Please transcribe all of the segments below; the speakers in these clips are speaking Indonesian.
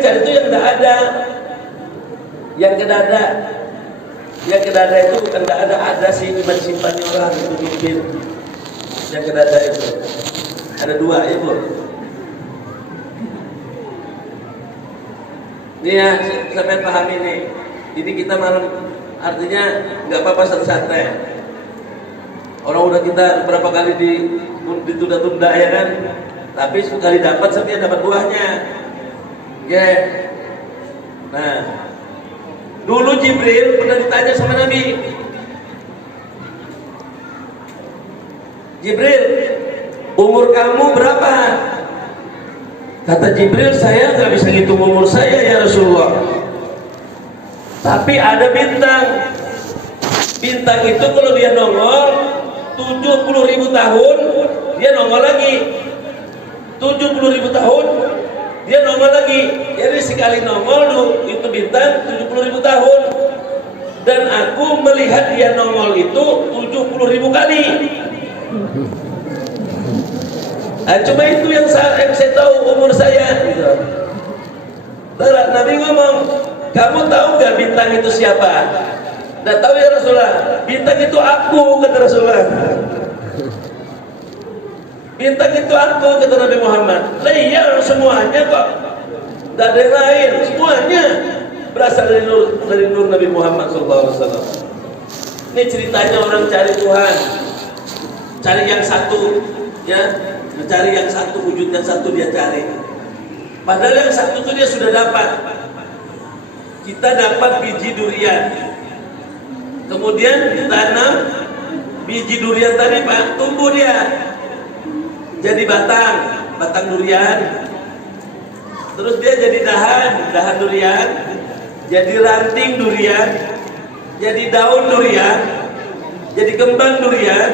cari itu yang tidak ada, yang kedada. Yang kedada itu bukan tidak ada sih, cuma disimpannya orang itu bikin. Yang kedada itu ada dua ya Bu. Ini ya, sampai paham ini. Jadi kita malam artinya nggak apa-apa santai. Orang udah kita berapa kali ditunda-tunda ya kan, tapi sekali dapat sebenarnya dapat buahnya. Oke. Nah, dulu Jibril pernah ditanya sama Nabi. Jibril, umur kamu berapa? Kata Jibril, saya nggak bisa ngitung umur saya ya Rasulullah. Tapi ada bintang. Bintang itu kalau dia nongol 70.000 tahun, dia nongol lagi. 70.000 tahun, dia nongol lagi. Jadi sekali nongol itu bintang 70.000 tahun. Dan aku melihat dia nongol itu 70.000 kali. Nah, cuma itu yang saya tahu umur saya gitu. Nabi ngomong, kamu tahu gak bintang itu siapa? Nggak tahu ya Rasulullah. Bintang itu aku, kata Rasulullah. Bintang itu aku, kata Nabi Muhammad. Lah iya semuanya kok, nggak ada yang lain, semuanya berasal dari nur Nabi Muhammad SAW. Ini ceritanya orang cari Tuhan, cari yang satu, ya, mencari yang satu, wujud yang satu dia cari. Padahal yang satu itu dia sudah dapat. Kita dapat biji durian, kemudian ditanam biji durian tadi Pak, tumbuh dia jadi batang durian, terus dia jadi dahan durian, jadi ranting durian, jadi daun durian, jadi kembang durian,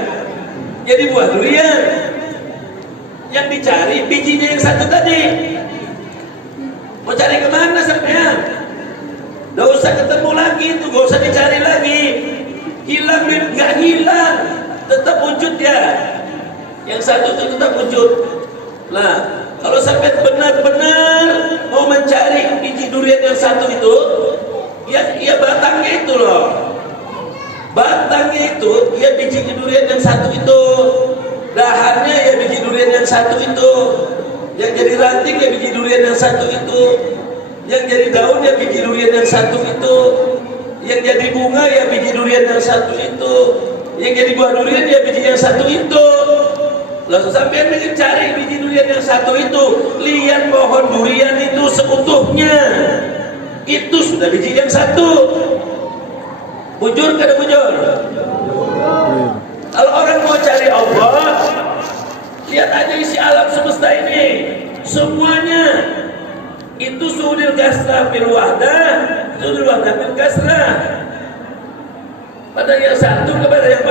jadi buah durian. Yang dicari bijinya yang satu tadi. Mau cari kemana sampean? Gak usah ketemu lagi itu, gak usah dicari lagi. Hilang, nggak hilang, tetap wujud ya. Yang satu itu tetap wujud. Nah, kalau sampai benar-benar mau mencari biji durian yang satu itu, ya batangnya itu loh. Batangnya itu, ya biji durian yang satu itu. Dahannya ya biji durian yang satu itu. Yang jadi ranting ya biji durian yang satu itu. Yang jadi daun ya biji durian yang satu itu. Yang jadi bunga ya biji durian yang satu itu. Yang jadi buah durian ya biji yang satu itu. Lalu sampai cari biji durian yang satu itu, lihat pohon durian itu seutuhnya, itu sudah biji yang satu. Bujur kada bujur? Kalau orang mau cari Allah, lihat aja isi alam semesta ini, semuanya itu sudil kasrah fil wahdah, sudil wahdah fil kasrah. Pada yang satu kepada yang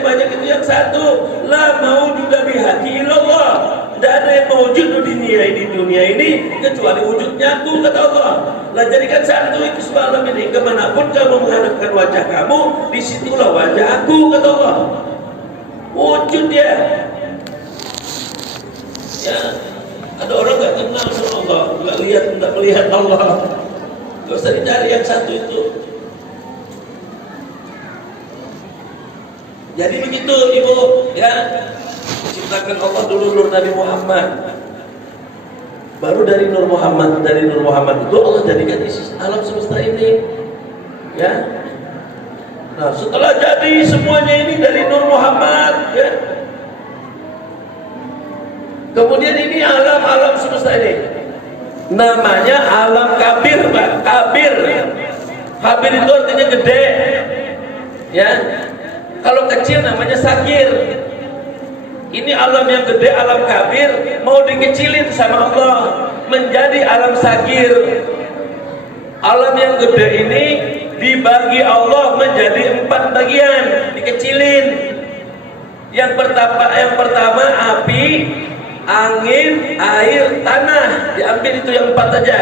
banyak itu yang satu. La maujuda bihaqi illallah. Tidak ada yang mewujud di dunia ini kecuali wujudnya aku, kata Allah. Lah jadikan satu itu semalam ini, kemanapun kamu menghadapkan wajah kamu, disitulah wajah aku, kata Allah. Wujud dia. Ya, ada orang nggak kenal sama Allah, nggak melihat Allah. Gak usah dicari yang satu itu. Jadi begitu Ibu, ya, ciptakan Allah dulu nur Nabi Muhammad. Baru dari Nur Muhammad itu Allah jadikan isi alam semesta ini. Ya. Nah, setelah jadi semuanya ini dari Nur Muhammad, ya. Kemudian ini alam semesta ini. Namanya alam kabir, Pak. Kabir. Kabir itu artinya gede. Ya. Kalau kecil namanya sakir. Ini alam yang gede, alam kabir, mau dikecilin sama Allah menjadi alam sakir. Alam yang gede ini dibagi Allah menjadi 4 bagian, dikecilin. Yang pertama api, angin, air, tanah, diambil itu yang 4 saja.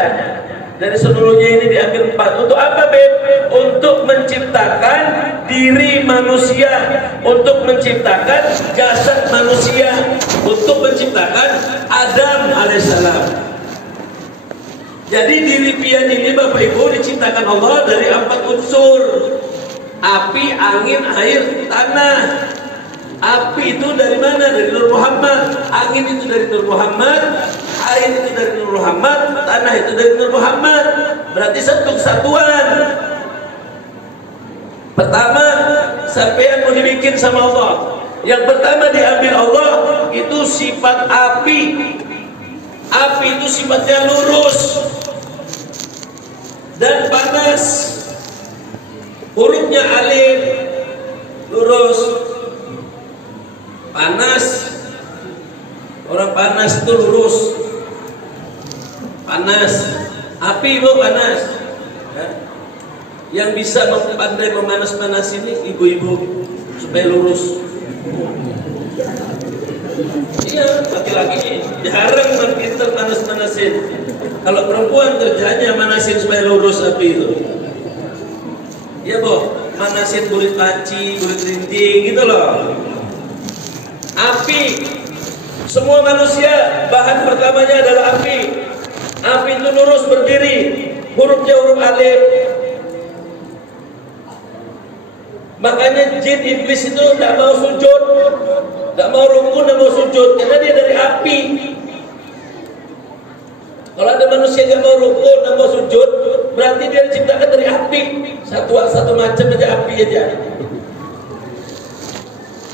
Dari seluruhnya ini diambil 4. Untuk apa, Beb? Untuk menciptakan diri manusia, untuk menciptakan jasad manusia, untuk menciptakan Adam alaihissalam. Jadi diri pian ini Bapak Ibu diciptakan Allah dari 4 unsur. Api, angin, air, tanah. Api itu dari mana? Dari Nur Muhammad. Angin itu dari Nur Muhammad. Air itu dari Nur Muhammad. Tanah itu dari Nur Muhammad. Berarti satu kesatuan. Pertama, sampean mau dibikin sama Allah. Yang pertama diambil Allah itu sifat api. Api itu sifatnya lurus dan panas. Hurufnya alif, lurus, panas. Orang panas itu lurus, panas. Api itu panas. Yang bisa pandai memanas-manas ini ibu-ibu supaya lurus. Iya, laki-laki jarang pinter panas-manasin. Kalau perempuan kerjanya manasin supaya lurus api itu. Iya boh, manasin kulit laci, kulit rinting gitu loh. Api, semua manusia bahan pertamanya adalah api. Api itu lurus berdiri, hurufnya huruf alif. Makanya jin iblis itu tidak mau sujud, tidak mau rukun, tidak mau sujud, karena dia dari api. Kalau ada manusia yang mau rukun, tidak mau sujud, berarti dia diciptakan dari api. Satu macam aja api aja.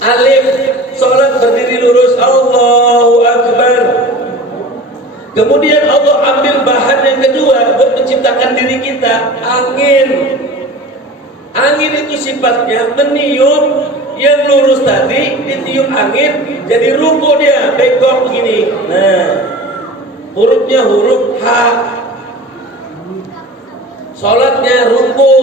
Alif, sholat berdiri lurus, Allahu Akbar. Kemudian Allah ambil bahan yang kedua buat menciptakan diri kita, angin. Angin itu sifatnya meniup, yang lurus tadi ditiup angin jadi ruku dia, bengkok begini. Nah, hurufnya huruf H. Salatnya ruku.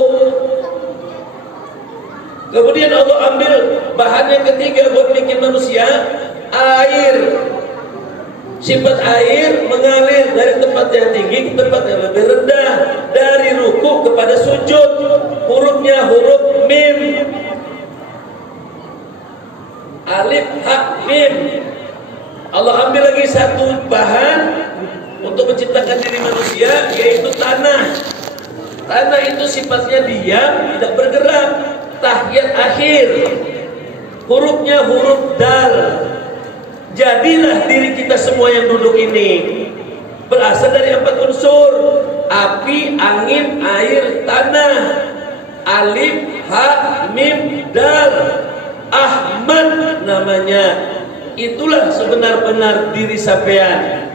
Kemudian Allah ambil bahan yang ketiga buat bikin manusia, air. Sifat air mengalir dari tempat yang tinggi ke tempat yang lebih rendah, dari ruku kepada sujud. Hurufnya huruf mim. Alif, ha, mim. Allah ambil lagi satu bahan untuk menciptakan diri manusia, yaitu tanah. Tanah itu sifatnya diam, tidak bergerak. Tahiyat akhir. Hurufnya huruf dal. Jadilah diri kita semua yang duduk ini berasal dari 4 unsur: api, angin, air, tanah. Alif, ha, mim, dal. Ahmad namanya. Itulah sebenar-benar diri sampean.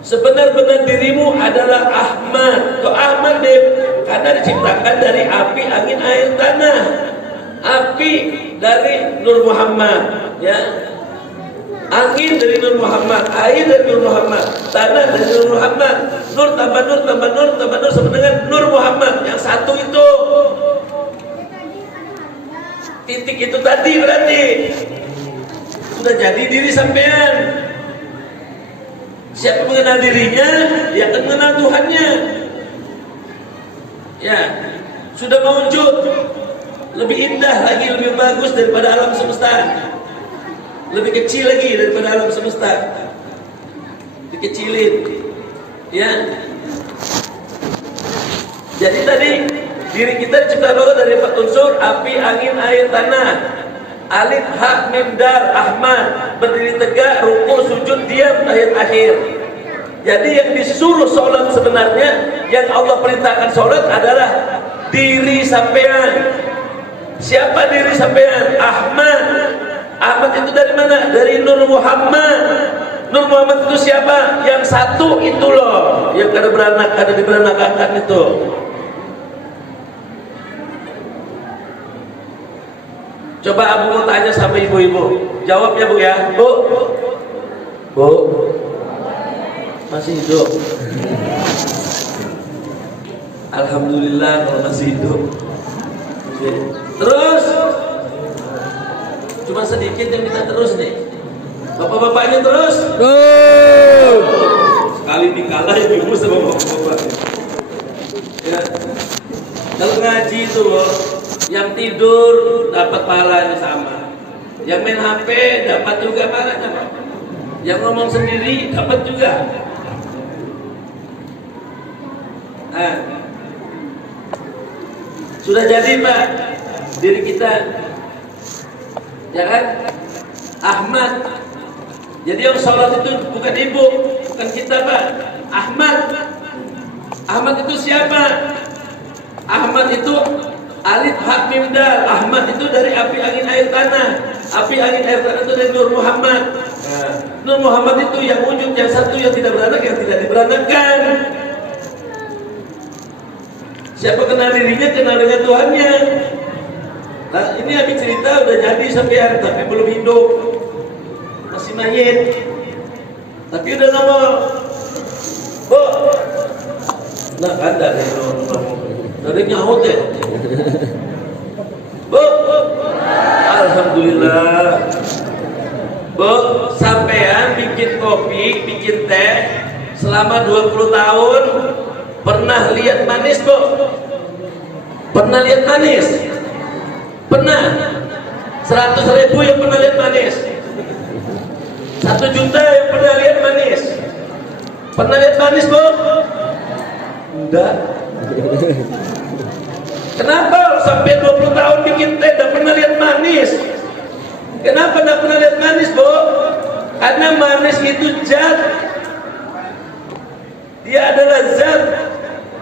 Sebenar-benar dirimu adalah Ahmad. Kok Ahmad deh? Karena diciptakan dari api, angin, air, tanah. Api dari Nur Muhammad, ya. Angin dari Nur Muhammad, air dari Nur Muhammad, tanah dari Nur Muhammad. Nur tambah nur tambah nur tambah nur sama dengan Nur Muhammad. Yang satu itu. Titik itu tadi berarti sudah jadi diri sampean. Siapa mengenal dirinya, dia akan mengenal Tuhannya. Ya, sudah mewujud. Lebih indah lagi, lebih bagus daripada alam semesta. Lebih kecil lagi daripada alam semesta. Dikecilin. Ya. Jadi tadi diri kita diciptakan Allah dari 4 unsur: api, angin, air, tanah. Alif, ha, mim, dal, Ahmad. Berdiri tegak, ruku, sujud, diam, tahiyat akhir. Jadi yang disuruh sholat sebenarnya, yang Allah perintahkan sholat adalah diri sampean. Siapa diri sampean? Ahmad. Ahmad itu dari mana? Dari Nur Muhammad. Nur Muhammad itu siapa? Yang satu itu loh, yang ada beranak, ada di beranakakan itu. Coba Abu mau tanya sama ibu-ibu. Jawab ya Bu ya. Bu. Bu. Masih hidup. Alhamdulillah kalau masih hidup. Terus. Cuma sedikit yang kita terus nih. Bapak-bapaknya terus. Sekali dikalahin ibu sama bapak-bapak. Ya. Kalau ngaji itu loh, yang tidur dapat pahalanya sama, yang main HP dapat juga pahalanya, yang ngomong sendiri dapat juga. Sudah jadi Pak diri kita, ya kan? Ahmad. Jadi yang sholat itu bukan ibu, bukan kita Pak. Ahmad. Ahmad itu siapa? Ahmad itu alif hak mim dal. Ahmad itu dari api angin air tanah. Api angin air tanah itu dari Nur Muhammad. Nur Muhammad itu yang wujud, yang satu, yang tidak beranak, yang tidak diberanakan. Siapa kenal dirinya, kenal dengan Tuhannya. Nah, ini habis cerita udah jadi sampean, tapi belum hidup, masih mayit. Tapi udah ngomong, Bu, nah ada dari nyahut ya. Bu, alhamdulillah. Bu, sampean bikin kopi, bikin teh selama 20 tahun pernah lihat manis, Bu? Pernah lihat manis? Pernah? 100.000 yang pernah lihat manis? 1 juta yang pernah lihat manis? Pernah lihat manis, Bu? Enggak. Kenapa sampai 20 tahun bikin teh tidak pernah lihat manis? Kenapa tidak pernah lihat manis, Bu? Karena manis itu zat. Dia adalah zat.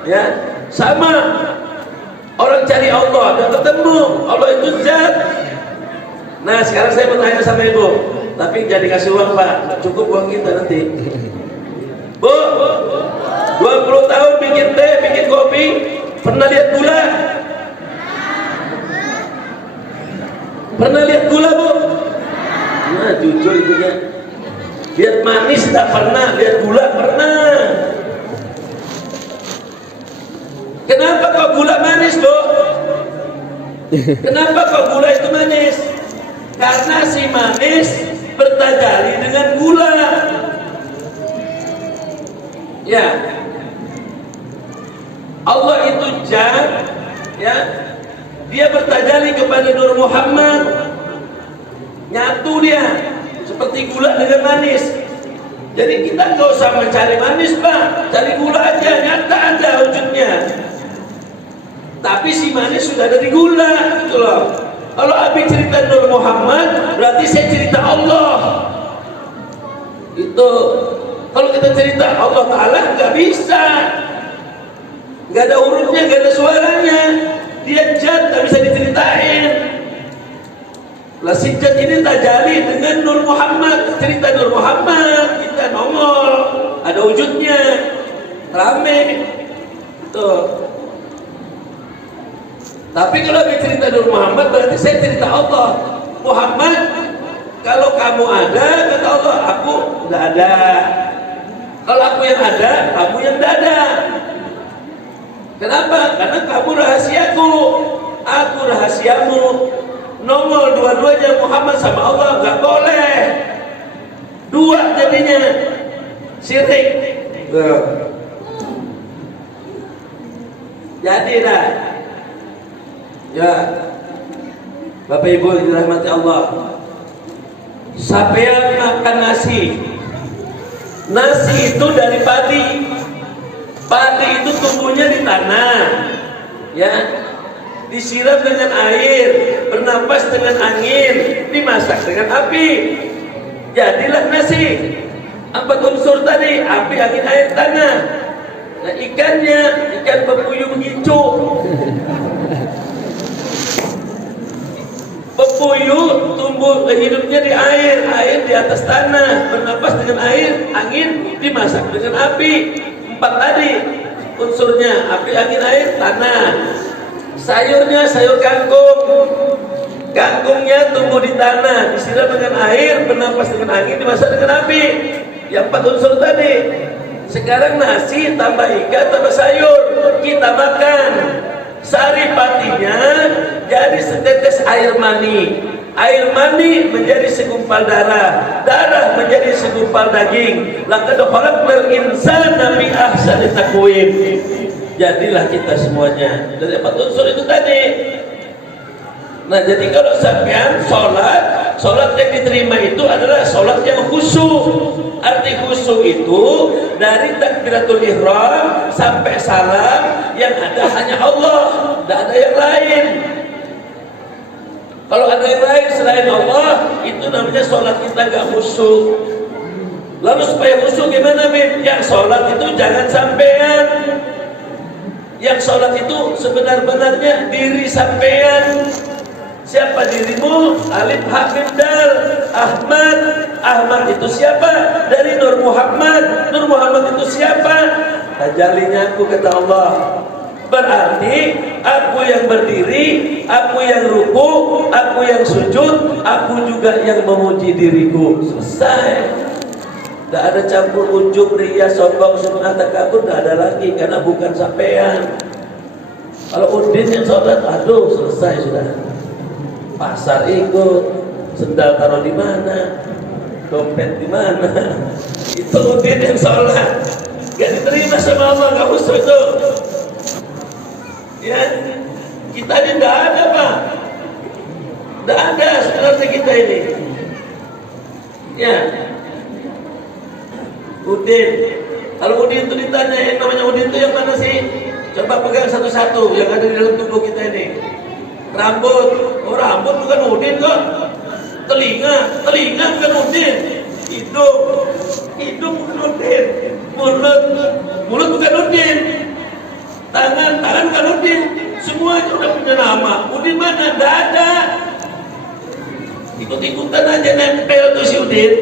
Ya, sama orang cari Allah dan ketemu Allah itu zat. Nah, sekarang saya bertanya sama Ibu, tapi jadi kasih uang Pak, cukup uang kita nanti. Bu, 20 tahun bikin teh, bikin kopi, pernah lihat gula? Pernah lihat gula, Bu? Nah, jujur ibunya. Lihat manis tidak pernah, lihat gula pernah. Kenapa kok gula manis, Bu? Kenapa kok gula itu manis? Karena si manis bertajali dengan gula. Ya, Allah itu zat, ya, dia bertajali kepada Nur Muhammad, nyatu dia seperti gula dengan manis. Jadi kita nggak usah mencari manis Pak, cari gula aja, nyata ada wujudnya. Tapi si manis sudah ada di gula, gitu loh. Kalau Abi cerita Nur Muhammad, berarti saya cerita Allah. Itu. Kalau kita cerita Allah Ta'ala nggak bisa, nggak ada urutnya, nggak ada suaranya, dia zat, nggak bisa diceritain. Lah si zat ini tajali dengan Nur Muhammad, cerita Nur Muhammad, kita nongol, ada wujudnya, rame, tuh. Tapi kalau cerita Nur Muhammad berarti saya cerita Allah. Muhammad, kalau kamu ada, kata Allah, aku nggak ada. Kalau aku yang ada, kamu yang tidak ada. Kenapa? Karena kamu rahasiaku, aku rahasiamu. Nongol dua-duanya Muhammad sama Allah, nggak boleh. Dua jadinya syirik. Jadi dah. Ya, Bapak Ibu yang dirahmati Allah, sampean makan nasi. Nasi itu dari padi. Padi itu tumbuhnya di tanah, ya, disiram dengan air, bernapas dengan angin, dimasak dengan api, jadilah nasi. 4 unsur tadi, api, angin, air, tanah. Nah, ikannya, ikan pepuyuh begitu. Pepuyuh tumbuh hidupnya di air, air di atas tanah, bernapas dengan air, angin, dimasak dengan api. 4 tadi unsurnya, api, angin, air, tanah. Sayurnya sayur kangkung, kangkungnya tumbuh di tanah, disiram dengan air, bernapas dengan angin, dimasak dengan api. Yang 4 unsur tadi. Sekarang nasi tambah ikan tambah sayur, kita makan. Sari patinya jadi setetes air mani, air mani menjadi segumpal darah, darah menjadi segumpal daging. Laqad khalaqnal insana fi ahsani taqwim. Jadilah kita semuanya dari 4 unsur itu tadi. Nah, jadi kalau sampean sholat Sholat yang diterima itu adalah sholat yang khusyuk. Arti khusyuk itu dari takbiratul ihram sampai salam yang ada hanya Allah, tidak ada yang lain. Kalau ada yang lain selain Allah, itu namanya sholat kita gak khusyuk. Lalu supaya khusyuk gimana, Min? Yang sholat itu jangan sampean. Yang sholat itu sebenar-benarnya diri sampean. Siapa dirimu? Alif, ha, mim, dal. Ahmad. Ahmad itu siapa? Dari Nur Muhammad. Nur Muhammad itu siapa? Tajalinya aku, kata Allah. Berarti aku yang berdiri, aku yang ruku, aku yang sujud, aku juga yang memuji diriku. Selesai. Tidak ada campur ujub, riya, sombong, sum'ah, takabur, tidak ada lagi karena bukan sampean. Kalau Udin yang sholat, aduh selesai sudah. Pasar ikut, sendal taruh di mana, dompet di mana. Itu Udin yang sholat. Gak diterima sama Allah, gak khusyuk itu. Ya, kita ini tidak ada, Pak. Tidak ada sebenarnya kita ini. Ya, Udin. Kalau Udin itu ditanya, yang namanya Udin itu yang mana sih? Coba pegang satu-satu yang ada di dalam tubuh kita ini. Rambut, oh rambut bukan Udin kok. Telinga bukan Udin. Hidung bukan Udin. Mulut bukan Udin. Tangan bukan Udin. Semua itu udah punya nama. Udin mana? Tidak ada. Ikut-ikutan aja nempel tuh si Udin.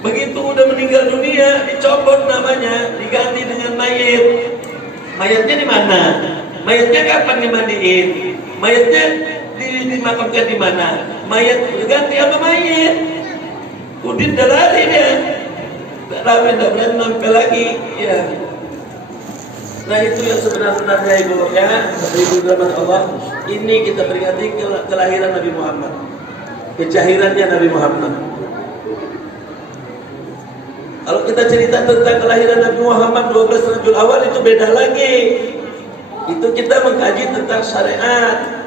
Begitu udah meninggal dunia, dicopot namanya, diganti dengan mayit. Mayatnya di mana? Mayatnya kapan dimandiin? Mayatnya dimakamkan di mana? Mayat diganti apa mayit? Udin udah lari dia. Tidak berani nempel lagi. Ya. Nah itu yang sebenarnya ibu ya, ibu rahmat Allah. Ini kita peringati kelahiran Nabi Muhammad, kejahirannya Nabi Muhammad. Kalau kita cerita tentang kelahiran Nabi Muhammad 12 Rabiul Awal itu beda lagi. Itu kita mengkaji tentang syariat.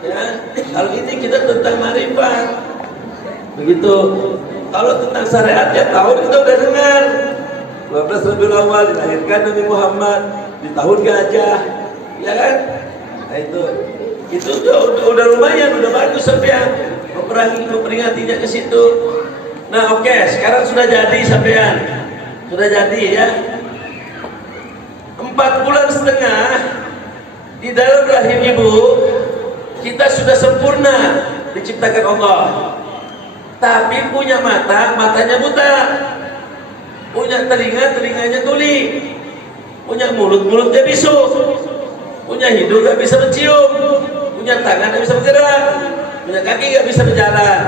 Ya, kalau ini kita tentang marifat. Begitu. Kalau tentang syariat ya tahun kita udah dengar. 12 Rabiul Awal dilahirkan Nabi Muhammad di tahun gajah. Ya kan? Nah itu udah lumayan, udah bagus sampean memperingatinya ke situ. Nah oke, sekarang sudah jadi sampean. Sudah jadi ya. 4 bulan setengah di dalam rahim ibu kita sudah sempurna diciptakan Allah. Tapi punya mata, matanya buta. Punya telinga, telinganya tuli. Punya mulut, mulutnya bisu. Punya hidung gak bisa mencium. Punya tangan gak bisa bergerak. Punya kaki gak bisa berjalan.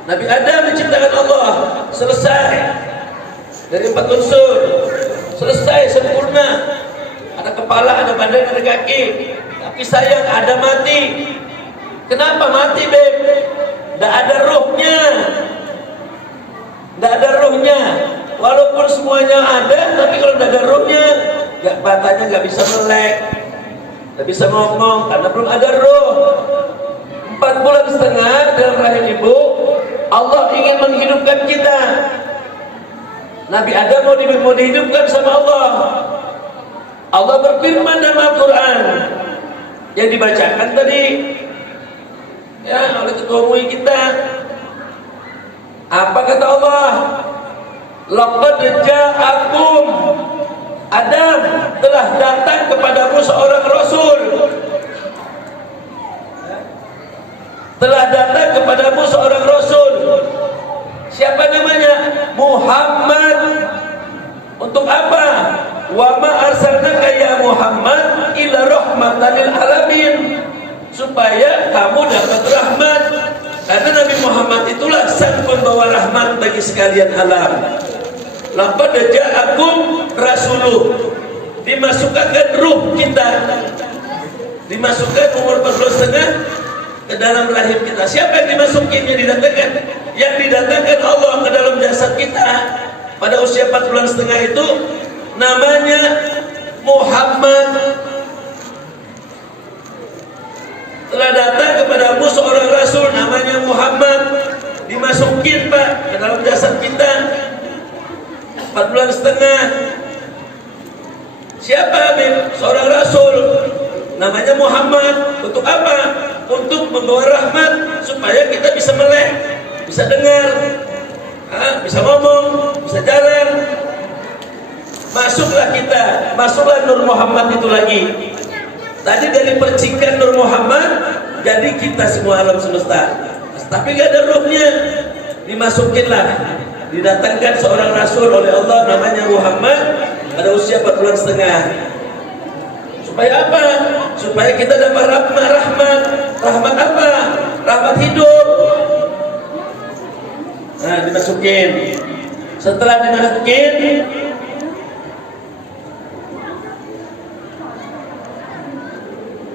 Nabi Adam diciptakan Allah, selesai dari 4 unsur, selesai sempurna. Ada kepala, ada badan, ada kaki. Tapi sayang ada mati. Kenapa mati, Beb? Tidak ada ruhnya. Tidak ada ruhnya. Walaupun semuanya ada, tapi kalau tidak ada ruhnya, matanya nggak bisa melek, nggak bisa ngomong karena belum ada ruh. 4 bulan setengah dalam rahim ibu, Allah ingin menghidupkan kita. Nabi Adam mau dihidupkan sama Allah. Allah berfirman dalam Al-Quran yang dibacakan tadi ya oleh ketua MUI kita. Apa kata Allah? Laqad ja'akum, Adam telah datang kepadamu seorang Rasul. Telah datang kepadamu seorang Rasul. Siapa namanya? Muhammad. Untuk apa? Wa ma arsalnaka ya Muhammad ila rahmatan lil alamin. Supaya kamu dapat rahmat. Karena Nabi Muhammad itulah sang pembawa rahmat bagi sekalian alam. Laqad ja'akum rasuluh. Dimasukkan ruh kita. Dimasukkan umur 4 bulan setengah ke dalam rahim kita. Siapa yang dimasukin? Yang didatangkan? Yang didatangkan Allah ke dalam jasad kita pada usia 4 bulan setengah itu namanya Muhammad. Telah datang kepada kamu seorang rasul namanya Muhammad, dimasukin Pak ke dalam jasad kita 4 bulan setengah. Siapa Habib? Seorang rasul namanya Muhammad. Untuk apa? Untuk membawa rahmat supaya kita bisa melek, bisa dengar, bisa ngomong, bisa jalan. Masuklah kita, masuklah Nur Muhammad itu lagi. Tadi dari percikan Nur Muhammad jadi kita semua alam semesta. Tapi gak ada ruhnya. Dimasukinlah, didatangkan seorang rasul oleh Allah namanya Muhammad pada usia 4 bulan setengah. Supaya apa? Supaya kita dapat rahmat. Rahmat apa? Rahmat hidup. Nah, dimasukin. Setelah dimasukin,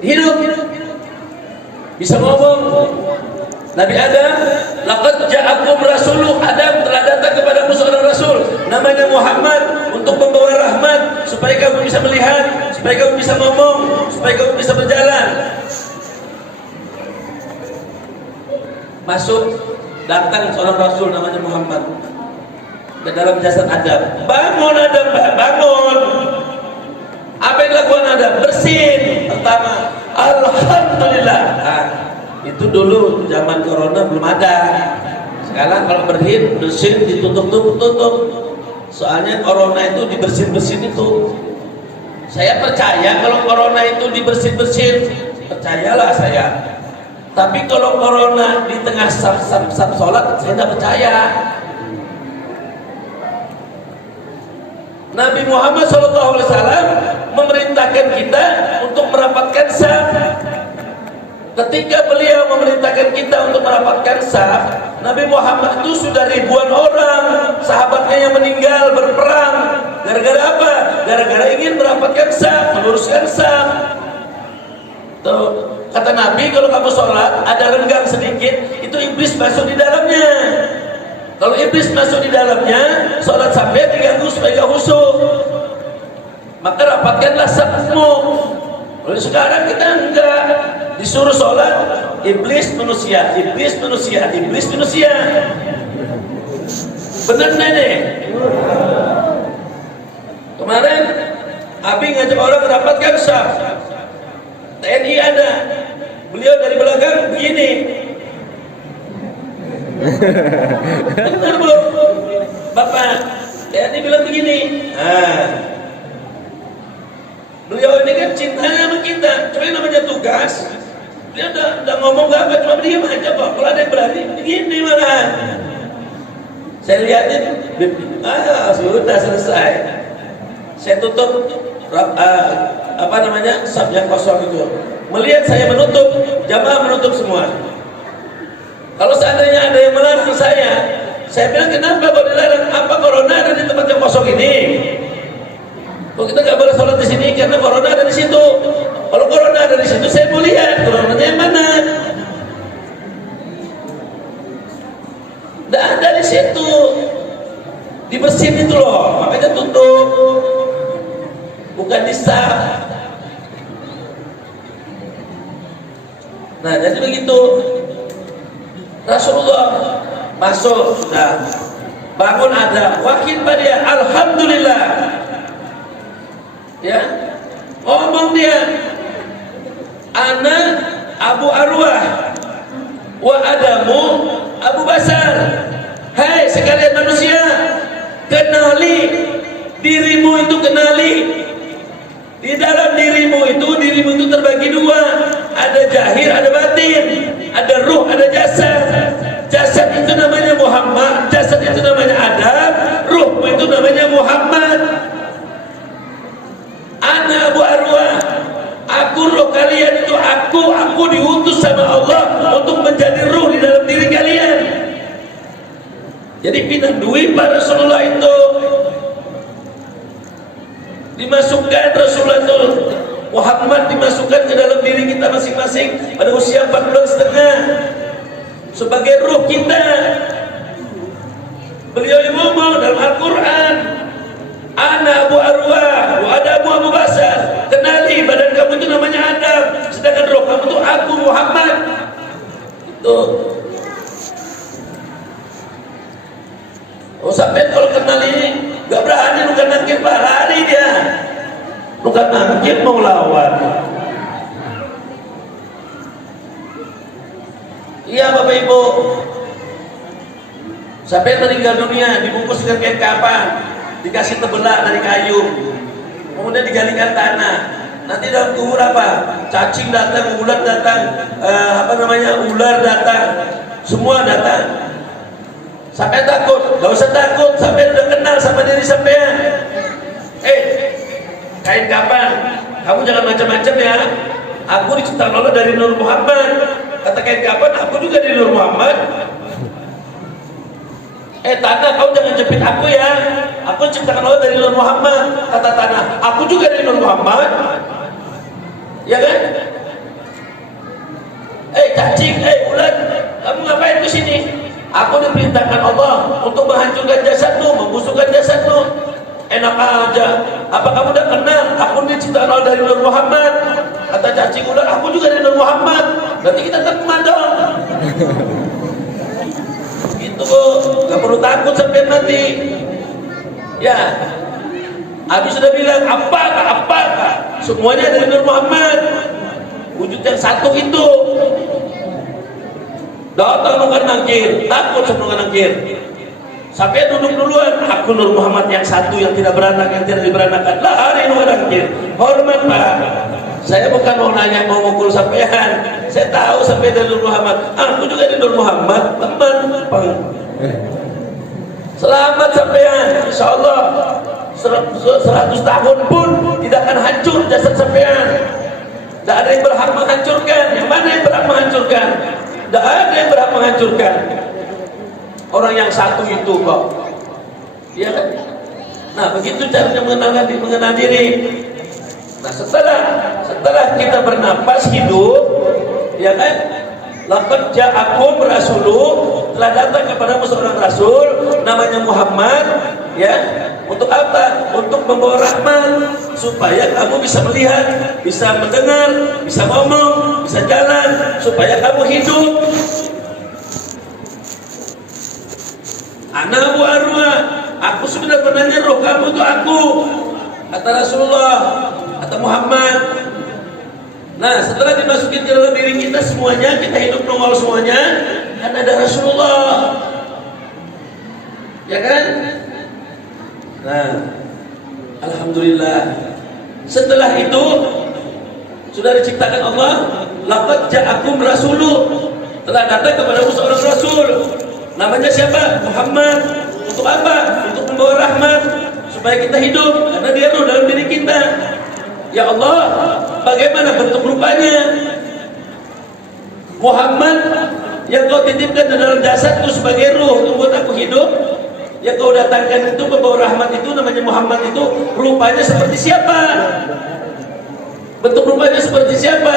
hidup, bisa ngomong. Nabi Adam, laqad ja'akum rasulun, Adam telah datang kepadamu seorang rasul namanya Muhammad untuk membawa rahmat supaya kamu bisa melihat, supaya kamu bisa ngomong, supaya kamu bisa berjalan. Masuk, datang seorang rasul namanya Muhammad ke dalam jasad Adam. Bangun Adam, bangun. Apa yang dilakukan Adam? Bersin. Pertama, alhamdulillah. Nah, itu dulu zaman corona belum ada. Sekarang kalau bersin ditutup. Soalnya corona itu dibersin itu. Saya percaya kalau corona itu dibersin, percayalah saya. Tapi kalau corona di tengah saf sholat, saya tidak percaya. Nabi Muhammad SAW memerintahkan kita untuk merapatkan saf. Ketika beliau memerintahkan kita untuk merapatkan saf, Nabi Muhammad itu sudah ribuan orang sahabatnya yang meninggal berperang. Gara-gara apa? Gara-gara ingin merapatkan saf, meluruskan saf. Tuh, kata Nabi, kalau kamu sholat ada renggang sedikit, itu iblis masuk di dalamnya. Kalau iblis masuk di dalamnya, sholat sampai diganggu supaya gak khusyuk. Maka rapatkanlah safmu. Kalau sekarang kita enggak, disuruh sholat, iblis manusia. Bener nenek. Kemarin Abi ngajak orang merapatkan saf. TNI ada, beliau dari belakang begini. Benar Bu, Bapak TNI bilang begini. Beliau ini kan cintanya sama kita, cuma namanya tugas. Dia udah ngomong gak apa, cuma diam aja kok. Kalau ada yang berani, begini malah. Saya lihatin, sudah selesai. Saya tutup saf yang kosong itu. Melihat saya menutup, jamaah menutup semua. Kalau seandainya ada yang melarang saya bilang kenapa kok dilarang? Apa corona ada di tempat yang kosong ini? Kok kita nggak boleh sholat di sini karena corona ada di situ? Kalau corona ada di situ, saya mau lihat coronanya yang mana. Nggak ada di situ, di mesin itu loh, makanya tutup, bukan di saf. Nah, jadi begitu. Rasulullah masuk sudah, bangun ada, wakil dia, alhamdulillah. Ya, ngomong dia, ana Abu Arwah wa Adamu Abu Basar. Hai sekalian manusia, kenali dirimu itu, kenali di dalam dirimu itu terbagi dua, ada zahir, ada batin, ada ruh, ada jasad. Jasad itu namanya Muhammad, jasad itu namanya Adam, ruh itu namanya Muhammad. Ana Abu Arwah, aku roh kalian itu, aku diutus sama Allah untuk menjadi ruh di dalam diri kalian. Jadi pindah duit Pak Rasulullah itu dimasukkan, Rasulullah itu Muhammad dimasukkan ke dalam diri kita masing-masing pada usia 4 bulan setengah sebagai ruh kita. Beliau yang ngomong dalam Al-Quran, ana Abu Arwah wa Adamu Abu Basar. Kenali badan kamu itu namanya Adam, sedangkan roh kamu itu aku Muhammad. Itu. Oh sampai kalau kenal ini nggak berani bukan nangkir Pak, lari dia. Bukan nangkir mau lawan. Iya Bapak Ibu. Sampai meninggal dunia dibungkus dengan kain kafan, dikasih tebelak dari kayu, kemudian digalikan tanah. Nanti dalam kubur apa? Cacing datang, ular datang, ular datang, semua datang. Sampai takut, gak usah takut, sampai udah kenal sama diri sampean. Kain kapan? Kamu jangan macam-macam ya. Aku diciptakan Allah dari Nur Muhammad. Kata kain kapan? Aku juga dari Nur Muhammad. Tanah, kau jangan jepit aku ya. Aku diciptakan Allah dari Nur Muhammad. Kata tanah, aku juga dari Nur Muhammad. Ya kan? Cacing, ular, kamu ngapain ke sini? Aku diperintahkan Allah untuk menghancurkan jasadmu, membusukkan jasadmu. Enak aja. Apa kamu udah kenal? Aku diciptakan Allah dari Nur Muhammad. Kata cacing ular, aku juga dari Nur Muhammad. Berarti kita teman dong. Gitu, gak perlu takut sampai nanti. Ya, Abi sudah bilang apakah? Semuanya dari Nur Muhammad. Wujud yang satu itu. Datang bukan nangkir, takut sama nangkir. Sampai duduk duluan, aku Nur Muhammad yang satu yang tidak beranak, yang tidak diberanakan. Lari bukan nangkir. Hormat Pak. Saya bukan mau nanya, mau mukul sampean. Saya tahu sampai dari Nur Muhammad. Aku juga dari Nur Muhammad, teman. Selamat sampean, insya Allah 100 tahun pun tidak akan hancur jasad sampean. Tidak ada yang berhak menghancurkan. Yang mana yang berhak menghancurkan? Tidak ada yang berhak menghancurkan. Orang yang satu itu kok. Iya kan? Nah begitu caranya mengenal diri. Nah setelah kita bernapas hidup, ya kan? Laqad ja'akum rasulun, telah datang kepadamu seorang rasul namanya Muhammad, ya. Untuk apa? Untuk membawa rahmat supaya kamu bisa melihat, bisa mendengar, bisa ngomong, bisa jalan, supaya kamu hidup. Ana Abu Arwa, aku sudah menanya roh kamu itu aku, kata Rasulullah, kata Muhammad. Nah setelah dimasukin ke dalam diri kita semuanya, kita hidup nongol semuanya, kan ada Rasulullah, ya kan? Nah alhamdulillah, setelah itu sudah diciptakan Allah. Laqad ja'akum rasulun, telah datang kepadamu seorang rasul. Namanya siapa? Muhammad. Untuk apa? Untuk membawa rahmat supaya kita hidup, karena dia roh dalam diri kita. Ya Allah, bagaimana bentuk rupanya? Muhammad yang kau titipkan di dalam jasadku sebagai ruh untuk buat aku hidup, yang kau datangkan itu membawa rahmat itu namanya Muhammad itu rupanya seperti siapa? Bentuk rupanya seperti siapa?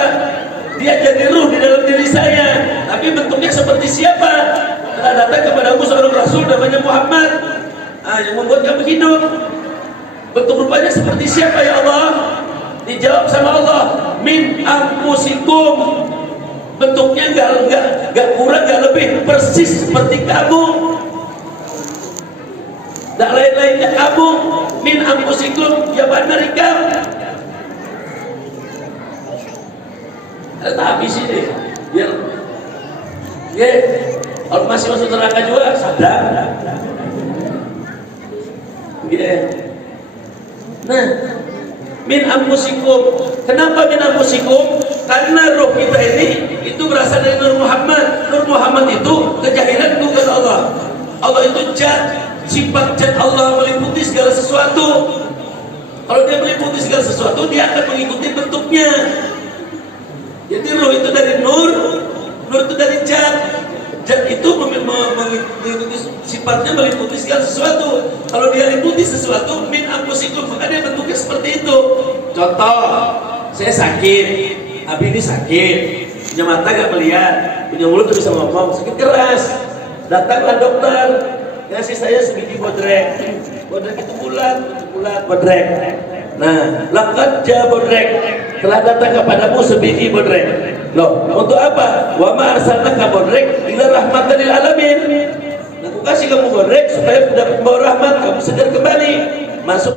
Dia jadi ruh di dalam diri saya, tapi bentuknya seperti siapa? Telah datang kepadamu seorang rasul namanya Muhammad, yang membuat kamu hidup. Bentuk rupanya seperti siapa ya Allah? Dijawab sama Allah, min anfusikum. Bentuknya enggak kurang, enggak lebih, persis seperti kamu. Tak lain-lainnya kamu, min anfusikum, jawaban dari kamu. Ada habis ini, biar kalau masih masuk neraka juga sadar. Nah, min anfusikum. Kenapa min anfusikum? Karena roh kita ini itu berasal dari Nur Muhammad. Nur Muhammad itu kejahilan bukan Allah. Allah itu zat, sifat zat Allah meliputi segala sesuatu. Kalau dia meliputi segala sesuatu, dia akan mengikuti bentuknya. Jadi roh itu dari nur itu dari zat. Zat itu mengikuti sifatnya, meliputi segala sesuatu. Kalau dia liputi sesuatu, min anfusikum, maka dia bentuknya seperti itu. Contoh, saya sakit, Abi ini sakit, punya mata gak melihat, punya mulut bisa ngomong, sakit keras. Datanglah dokter, kasih saya sebiji bodrek. Bodrek itu bulat bodrek. Nah, laqad ja bodrek, telah datang kepadamu sebiji bodrek. Loh, untuk apa? Wa ma arsalnaka bodrek ila rahmatan lil alamin. Aku kasih kamu bodrek supaya dapat bawa rahmat, kamu segera kembali masuk